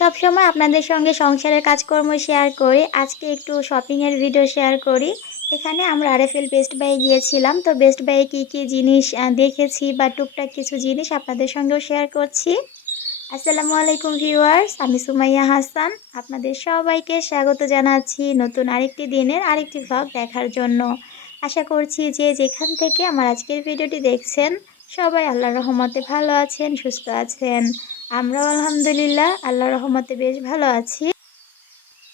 সবসময় আপনাদের সঙ্গে সংসারের কাজকর্ম শেয়ার করি। আজকে একটু শপিংয়ের ভিডিও শেয়ার করি। এখানে আমরা আরএফএল বেস্ট বাই গিয়েছিলাম। তো বেস্ট বাইয়ে কী কী জিনিস দেখেছি বা টুকটাক কিছু জিনিস আপনাদের সঙ্গেও শেয়ার করছি। আসসালামু আলাইকুম ভিউয়ার্স আমি সুমাইয়া হাসান। আপনাদের সবাইকে স্বাগত জানাচ্ছি নতুন আরেকটি দিনের আরেকটি ভ্লগ দেখার জন্য। আশা করছি যে যেখান থেকে আমার আজকের ভিডিওটি দেখছেন, সবাই আল্লাহর রহমতে ভালো আছেন, সুস্থ আছেন। আমরাও আলহামদুলিল্লাহ, আল্লাহ রহমতে বেশ ভালো আছি।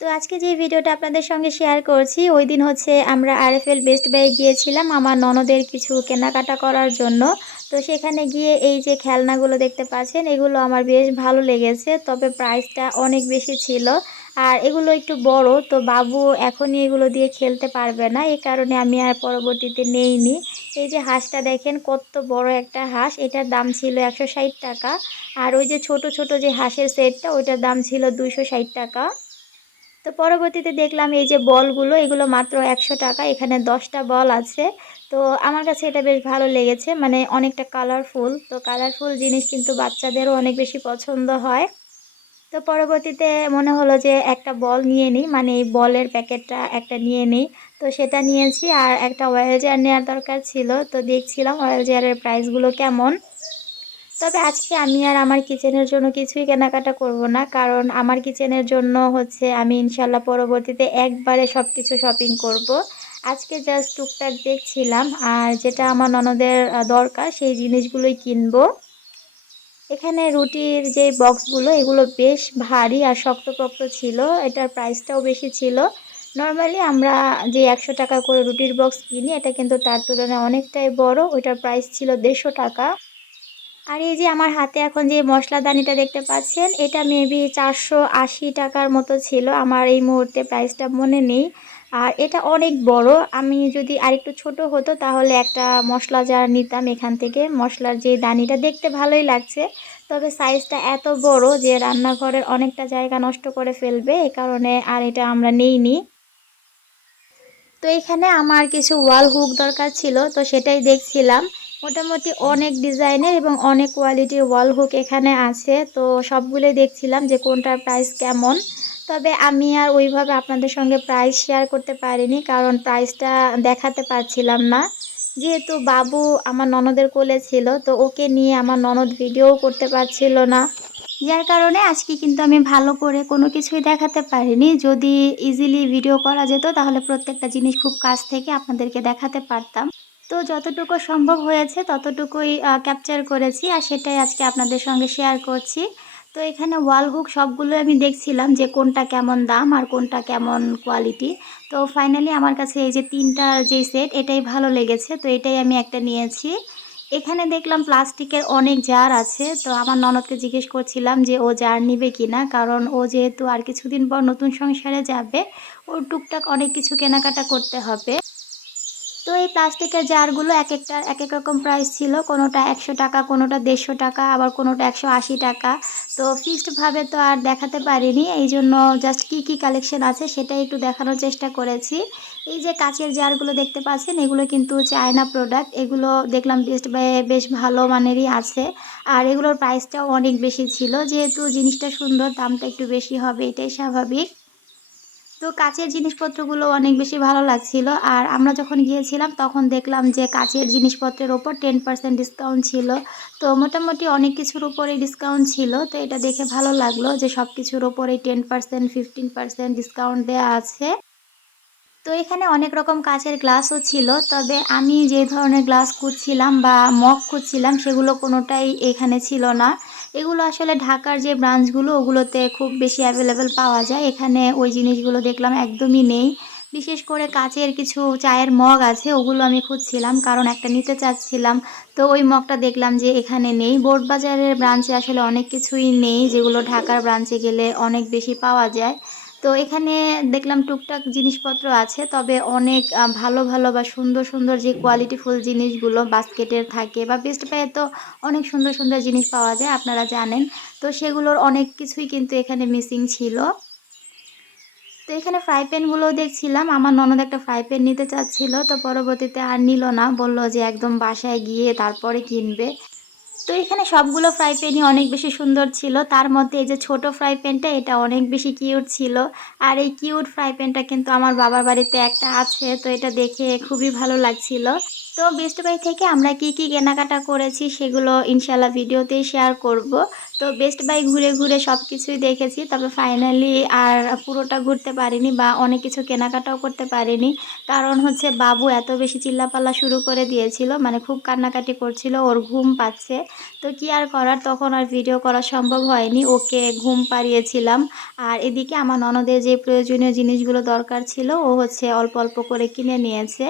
তো আজকে যে ভিডিওটা আপনাদের সঙ্গে শেয়ার করছি, ওই দিন হচ্ছে আমরা আরএফএল বেস্ট বাই গিয়েছিলাম আমার ননদের কিছু কেনাকাটা করার জন্য। তো সেখানে গিয়ে এই যে খেলনাগুলো দেখতে পাচ্ছেন, এগুলো আমার বেশ ভালো লেগেছে, তবে প্রাইসটা অনেক বেশি ছিল। আর এগুলো একটু বড়, তো বাবু এখনই এগুলো দিয়ে খেলতে পারবে না এই কারণে আমি আর পরবর্তীতে নেইনি। এই যে হাঁসটা দেখেন, কত বড় একটা হাঁস, এটার দাম ছিল একশো ষাট টাকা, আর ওই যে ছোট ছোট যে হাঁসের সেটটা, ওইটার দাম ছিল দুশো টাকা। তো পরবর্তীতে দেখলাম এই যে বলগুলো, এগুলো মাত্র একশো টাকা, এখানে দশটা বল আছে। তো আমার কাছে এটা বেশ ভালো লেগেছে মানে অনেকটা কালারফুল তো কালারফুল জিনিস কিন্তু বাচ্চাদেরও অনেক বেশি পছন্দ হয়। তো পরবর্তীতে মনে হলো যে একটা বল নিয়ে নিই মানে এই বলের প্যাকেটটা একটা নিয়ে নিই। তো সেটা নিয়েছি আর একটা অয়েল জার নেওয়ার দরকার ছিল। তো দেখছিলাম অয়েল জারের প্রাইসগুলো কেমন। তবে আজকে আমি আর আমার কিচেনের জন্য কিছুই কেনাকাটা করব না, কারণ আমার কিচেনের জন্য হচ্ছে আমি ইনশাল্লাহ পরবর্তীতে একবারে সব কিছু শপিং করব। আজকে জাস্ট টুকটাক দেখছিলাম আর যেটা আমার ননদের দরকার সেই জিনিসগুলোই কিনবো। এখানে রুটির যে বক্সগুলো, এগুলো বেশ ভারী আর শক্তপোক্ত ছিল। এটার প্রাইসটাও বেশি ছিল। নর্মালি আমরা যে একশো টাকা করে রুটির বক্স কিনি, এটা কিন্তু তার তুলনায় অনেকটাই বড়। ওইটার প্রাইস ছিল দেড়শো টাকা। আর এই যে আমার হাতে এখন যে মশলাদানিটা দেখতে পাচ্ছেন, এটা মেবি চারশো আশি টাকার মতো ছিল। আমার এই মুহূর্তে প্রাইসটা মনে নেই। আর এটা অনেক বড়। আমি যদি আরেকটু ছোট হতো তাহলে একটা মশলা জার নিতাম এখান থেকে। মশলার যে দানিটা দেখতে ভালোই লাগছে। তবে সাইজটা এত বড় যে রান্নাঘরের অনেকটা জায়গা নষ্ট করে ফেলবে, এ কারণে আর এটা আমরা নেইনি। তো এখানে আমার কিছু ওয়াল হুক দরকার ছিল, তো সেটাই দেখছিলাম। মোটামুটি অনেক ডিজাইনের এবং অনেক কোয়ালিটির ওয়াল হুক এখানে আছে, তো সবগুলোই দেখছিলাম যে কোনটার প্রাইস কেমন। তবে আমি আর ওইভাবে আপনাদের সঙ্গে প্রাইস শেয়ার করতে পারিনি, কারণ প্রাইসটা দেখাতে পারছিলাম না। যেহেতু বাবু আমার ননদের কোলে ছিল, তো ওকে নিয়ে আমার ননদ ভিডিও করতে পারছিল না। যার কারণে আজকে কিন্তু আমি ভালো করে কোনো কিছুই দেখাতে পারিনি। যদি ইজিলি ভিডিও করা যেত, তাহলে প্রত্যেকটা জিনিস খুব কাছ থেকে আপনাদেরকে দেখাতে পারতাম। তো যতটুকু সম্ভব হয়েছে, ততটুকুই ক্যাপচার করেছি, আর সেটাই আজকে আপনাদের সঙ্গে শেয়ার করছি। তো এখানে ওয়াল হুক সবগুলো আমি দেখছিলাম যে কোনটা কেমন দাম আর কোনটা কেমন কোয়ালিটি তো ফাইনালি আমার কাছে এই যে তিনটার যে সেট এটাই ভালো লেগেছে। তো এটাই আমি একটা নিয়েছি। এখানে দেখলাম প্লাস্টিকের অনেক জার আছে। তো আমার ননদকে জিজ্ঞেস করছিলাম যে ও জার নিবে কিনা, কারণ ও যেহেতু আর কিছুদিন পর নতুন সংসারে যাবে, ওর টুকটাক অনেক কিছু কেনাকাটা করতে হবে। তো এই প্লাস্টিকের জারগুলো এক একটা এক এক রকম প্রাইস ছিল। কোনোটা একশো টাকা, কোনোটা দেড়শো টাকা, আবার কোনোটা একশো আশি টাকা। তো ফিক্সডভাবে তো আর দেখাতে পারিনি। এই জন্য জাস্ট কী কী কালেকশন আছে সেটাই একটু দেখানোর চেষ্টা করেছি। এই যে কাচের জারগুলো দেখতে পাচ্ছেন, এগুলো কিন্তু চায়না প্রোডাক্ট এগুলো দেখলাম বেস্ট বেশ ভালো মানেরই আছে। আর এগুলোর প্রাইসটাও অনেক বেশি ছিল। যেহেতু জিনিসটা সুন্দর, দামটা একটু বেশি হবে, এটাই স্বাভাবিক। তো কাচের জিনিসপত্রগুলো অনেক বেশি ভালো লাগছিল। আর আমরা যখন গিয়েছিলাম, তখন দেখলাম যে কাচের জিনিসপত্রের ওপর টেন পার্সেন্ট ডিসকাউন্ট ছিল। তো মোটামুটি অনেক কিছুর উপরে ডিসকাউন্ট ছিল। তো এটা দেখে ভালো লাগল যে সব কিছুর ওপরেই ten percent, fifteen percent discount দেওয়া আছে। তো এখানে অনেক রকম কাচের গ্লাসও ছিল। তবে আমি যে ধরনের গ্লাস খুঁজছিলাম বা মগ খুঁজছিলাম, সেগুলো কোনোটাই এখানে ছিল না। এগুলো আসলে ঢাকার যে ব্রাঞ্চগুলো ওগুলোতে খুব বেশি অ্যাভেলেবেল পাওয়া যায়। এখানে ওই জিনিসগুলো দেখলাম একদমই নেই। বিশেষ করে কাচের কিছু চায়ের মগ আছে, ওগুলো আমি খুঁজছিলাম, কারণ একটা নিতে চাচ্ছিলাম। তো ওই মগটা দেখলাম যে এখানে নেই। বোর্ডবাজারের ব্রাঞ্চে আসলে অনেক কিছুই নেই, যেগুলো ঢাকার ব্রাঞ্চে গেলে অনেক বেশি পাওয়া যায়। তো এখানে দেখলাম টুকটাক জিনিসপত্র আছে, তবে অনেক ভালো ভালো বা সুন্দর সুন্দর যে কোয়ালিটিফুল জিনিসগুলো বাস্কেটের থাকে বা বেস্ট পায়ে তো অনেক সুন্দর সুন্দর জিনিস পাওয়া যায়, আপনারা জানেন। তো সেগুলোর অনেক কিছুই কিন্তু এখানে মিসিং ছিল। তো এখানে ফ্রাই প্যানগুলোও দেখছিলাম, আমার ননদ একটা ফ্রাই প্যান নিতে চাচ্ছিল, তো পরবর্তীতে আর নিল না, বলল যে একদম বাসায় গিয়ে তারপরে কিনবে। তো এখানে সবগুলো ফ্রাই প্যানই অনেক বেশি সুন্দর ছিল। তার মধ্যে এই যে ছোট ফ্রাই প্যানটা এটা অনেক বেশি কিউট ছিল। আর এই কিউট ফ্রাই প্যানটা কিন্তু আমার বাবার বাড়িতে একটা আছে, তো এটা দেখে খুবই ভালো লাগছিল। তো বেস্ট বাই থেকে আমরা কি কি কেনাকাটা করেছি সেগুলো ইনশাল্লাহ ভিডিওতেই শেয়ার করব। তো বেস্ট বাই ঘুরে ঘুরে সব কিছুই দেখেছি, তবে ফাইনালি আর পুরোটা ঘুরতে পারিনি বা অনেক কিছু কেনাকাটাও করতে পারিনি। কারণ হচ্ছে বাবু এত বেশি চিল্লাপাল্লা শুরু করে দিয়েছিল মানে খুব কান্নাকাটি করছিল, ওর ঘুম পাচ্ছে। তো কি আর করার, তখন আর ভিডিও করা সম্ভব হয়নি, ওকে ঘুম পাড়িয়েছিলাম। আর এদিকে আমার ননদের যে প্রয়োজনীয় জিনিসগুলো দরকার ছিল, ও হচ্ছে অল্প অল্প করে কিনে নিয়েছে।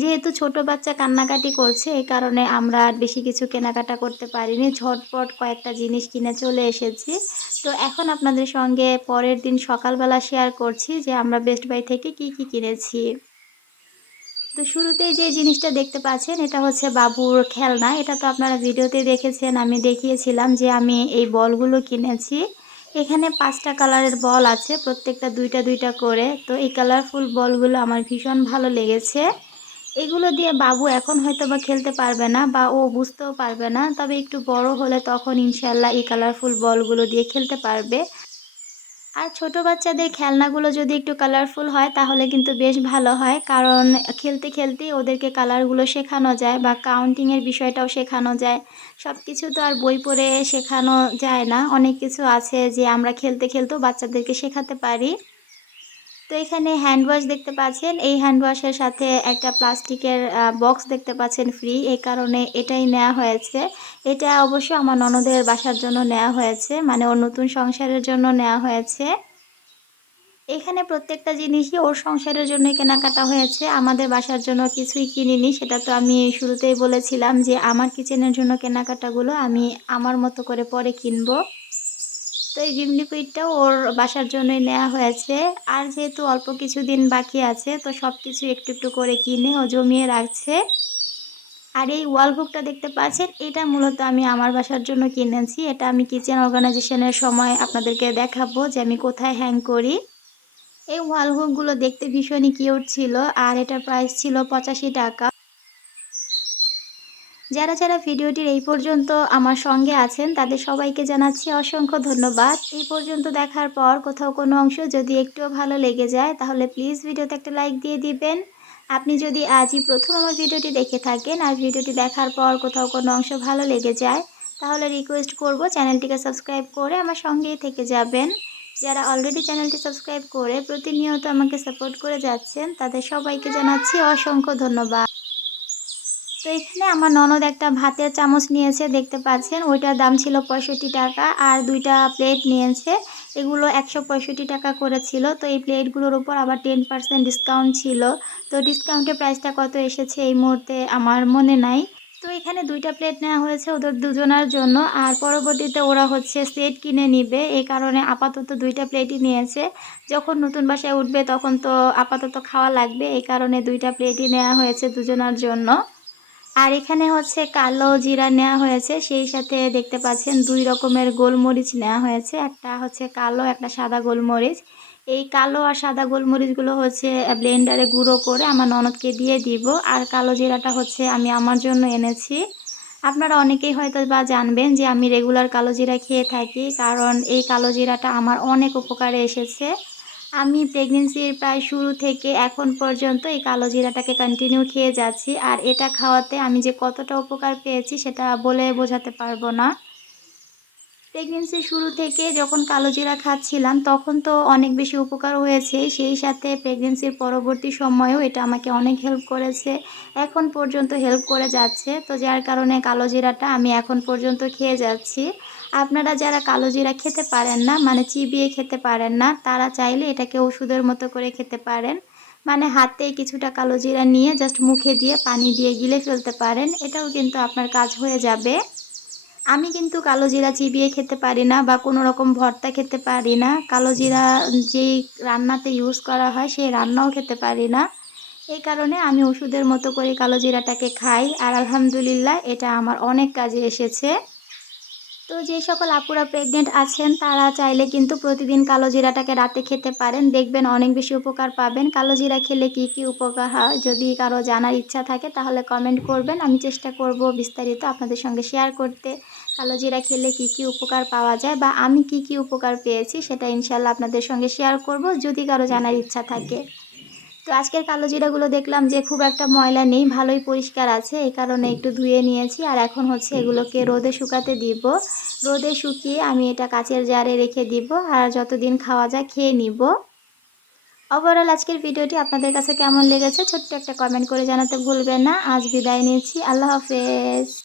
যেহেতু ছোট বাচ্চা কান্নাকাটি করছে এই কারণে আমরা আর বেশি কিছু কেনাকাটা করতে পারিনি। ঝটপট কয়েকটা জিনিস কিনে চলে এসেছি। তো এখন আপনাদের সঙ্গে পরের দিন সকালবেলা শেয়ার করছি যে আমরা বেস্ট বাই থেকে কি কি কিনেছি। তো শুরুতেই যে জিনিসটা দেখতে পাচ্ছেন, এটা হচ্ছে বাবুর খেলনা। এটা তো আপনারা ভিডিওতে দেখেছেন, আমি দেখিয়েছিলাম যে আমি এই বলগুলো কিনেছি। এখানে পাঁচটা কালারের বল আছে, প্রত্যেকটা দুইটা দুইটা করে। তো এই কালারফুল বলগুলো আমার ভীষণ ভালো লেগেছে। এগুলো দিয়ে বাবু এখন হয়তো বা খেলতে পারবে না বা ও বুঝতেও পারবে না। তবে একটু বড় হলে তখন ইনশাল্লাহ এই কালারফুল বলগুলো দিয়ে খেলতে পারবে। আর ছোট বাচ্চাদের খেলনাগুলো যদি একটু কালারফুল হয় তাহলে কিন্তু বেশ ভালো হয়। কারণ খেলতে খেলতেই ওদেরকে কালারগুলো শেখানো যায় বা কাউন্টিংয়ের বিষয়টাও শেখানো যায়। সব কিছু তো আর বই পড়ে শেখানো যায় না। অনেক কিছু আছে যে আমরা খেলতে খেলতেও বাচ্চাদেরকে শেখাতে পারি। তো এখানে হ্যান্ড ওয়াশ দেখতে পাচ্ছেন। এই হ্যান্ড ওয়াশের সাথে একটা প্লাস্টিকের বক্স দেখতে পাচ্ছেন ফ্রি এই কারণে এটাই নেওয়া হয়েছে। এটা অবশ্য আমার ননদের বাসার জন্য নেওয়া হয়েছে। মানে ওর নতুন সংসারের জন্য নেওয়া হয়েছে। এখানে প্রত্যেকটা জিনিসই ওর সংসারের জন্য কেনাকাটা হয়েছে। আমাদের বাসার জন্য কিছুই কিনিনি। সেটা তো আমি শুরুতেই বলেছিলাম যে আমার কিচেনের জন্য কেনাকাটাগুলো আমি আমার মতো করে পরে কিনবো। তো এই জিম লিকুইডটাও ওর বাসার জন্যই নেওয়া হয়েছে। আর যেহেতু অল্প কিছু দিন বাকি আছে, তো সব কিছু একটু একটু করে কিনে ও জমিয়ে রাখছে। আর এই ওয়াল হুকটা দেখতে পাচ্ছেন, এটা মূলত আমি আমার বাসার জন্য কিনেছি। এটা আমি কিচেন অর্গানাইজেশনের সময় আপনাদেরকে দেখাবো যে আমি কোথায় হ্যাং করি। এই ওয়াল হুকগুলো দেখতে ভীষণই কিউট ছিল, আর এটার প্রাইস ছিল পঁচাশি টাকা। যারা যারা ভিডিওটির এই পর্যন্ত আমার সঙ্গে আছেন, তাদের সবাইকে জানাচ্ছি অসংখ্য ধন্যবাদ। এই পর্যন্ত দেখার পর কোথাও কোনো অংশ যদি একটুও ভালো লেগে যায়, তাহলে প্লিজ ভিডিওতে একটা লাইক দিয়ে দিবেন। আপনি যদি আজই প্রথম আমার ভিডিওটি দেখে থাকেন আর ভিডিওটি দেখার পর কোথাও কোনো অংশ ভালো লেগে যায়, তাহলে রিকোয়েস্ট করব চ্যানেলটিকে সাবস্ক্রাইব করে আমার সঙ্গেই থেকে যাবেন। যারা অলরেডি চ্যানেলটি সাবস্ক্রাইব করে প্রতিনিয়ত আমাকে সাপোর্ট করে যাচ্ছেন, তাদের সবাইকে জানাচ্ছি অসংখ্য ধন্যবাদ। তো এখানে আমার ননদ একটা ভাতের চামচ নিয়েছে, দেখতে পাচ্ছেন। ওইটার দাম ছিল পঁয়ষট্টি টাকা আর দুইটা প্লেট নিয়েছে। এগুলো একশো পঁয়ষট্টি টাকা করেছিল। তো এই প্লেটগুলোর উপর আবার টেন পার্সেন্ট ডিসকাউন্ট ছিল। তো ডিসকাউন্টের প্রাইসটা কত এসেছে এই মুহূর্তে আমার মনে নাই। তো এখানে দুইটা প্লেট নেওয়া হয়েছে ওদের দুজনার জন্য। আর পরবর্তীতে ওরা হচ্ছে সেট কিনে নিবে। এই কারণে আপাতত দুইটা প্লেটই নিয়েছে। যখন নতুন বাসায় উঠবে তখন তো আপাতত খাওয়া লাগবে। এই কারণে দুইটা প্লেটই নেওয়া হয়েছে দুজনার জন্য। আর এখানে হচ্ছে কালো জিরা নেওয়া হয়েছে, সেই সাথে দেখতে পাচ্ছেন দুই রকমের গোলমরিচ নেওয়া হয়েছে। একটা হচ্ছে কালো, একটা সাদা গোলমরিচ। এই কালো আর সাদা গোলমরিচগুলো হচ্ছে ব্লেন্ডারে গুঁড়ো করে আমার ননদকে দিয়ে দিব। আর কালো জিরাটা হচ্ছে আমি আমার জন্য এনেছি। আপনারা অনেকেই হয়তো বা জানবেন যে আমি রেগুলার কালো জিরা খেয়ে থাকি, কারণ এই কালো জিরাটা আমার অনেক উপকারে এসেছে। আমি প্রেগনেন্সির প্রায় শুরু থেকে এখন পর্যন্ত এই কালো জিরাটাকে কন্টিনিউ খেয়ে যাচ্ছি। আর এটা খাওয়াতে আমি যে কতটা উপকার পেয়েছি সেটা বলে বোঝাতে পারব না। প্রেগনেন্সির শুরু থেকে যখন কালো জিরা খাচ্ছিলাম, তখন তো অনেক বেশি উপকার হয়েছে। সেই সাথে প্রেগনেন্সির পরবর্তী সময়েও এটা আমাকে অনেক হেল্প করেছে। এখন পর্যন্ত হেল্প করে যাচ্ছে। তো যার কারণে কালো জিরাটা আমি এখন পর্যন্ত খেয়ে যাচ্ছি। আপনারা যারা কালো জিরা খেতে পারেন না মানে চিবিয়ে খেতে পারেন না, তারা চাইলে এটাকে ওষুধের মতো করে খেতে পারেন। মানে হাতে কিছুটা কালো জিরা নিয়ে জাস্ট মুখে দিয়ে পানি দিয়ে গিলে ফেলতে পারেন, এটাও কিন্তু আপনার কাজ হয়ে যাবে। আমি কিন্তু কালো জিরা চিবিয়ে খেতে পারি না বা কোনো রকম ভর্তা খেতে পারি না। কালো জিরা যেই রান্নাতে ইউজ করা হয় সেই রান্নাও খেতে পারি না। এই কারণে আমি ওষুধের মতো করে কালো জিরাটাকে খাই। আর আলহামদুলিল্লাহ এটা আমার অনেক কাজে এসেছে। তো যে সকল আপুরা প্রেগনেন্ট আছেন, তারা চাইলে কিন্তু প্রতিদিন কালো জিরাটাকে রাতে খেতে পারেন। দেখবেন অনেক বেশি উপকার পাবেন। কালো জিরা খেলে কি কি উপকার হয়, যদি কারও জানার ইচ্ছা থাকে তাহলে কমেন্ট করবেন। আমি চেষ্টা করব বিস্তারিত আপনাদের সঙ্গে শেয়ার করতে। কালো জিরা খেলে কি কি উপকার পাওয়া যায় বা আমি কি কি উপকার পেয়েছি, সেটা ইনশাল্লাহ আপনাদের সঙ্গে শেয়ার করব। যদি কারও জানার ইচ্ছা থাকে। তো আজকের কালো জিরাগুলো দেখলাম যে খুব একটা ময়লা নেই, ভালোই পরিষ্কার আছে। এই কারণে একটু ধুয়ে নিয়েছি আর এখন হচ্ছে এগুলোকে রোদে শুকাতে দিব। রোদে শুকিয়ে আমি এটা কাচের জারে রেখে দিব আর যতদিন খাওয়া যায় খেয়ে নিব। ওভারঅল আজকের ভিডিওটি আপনাদের কাছে কেমন লেগেছে ছোট্ট একটা কমেন্ট করে জানাতে ভুলবেন না। আজ বিদায় নিচ্ছি। আল্লাহ হাফেজ।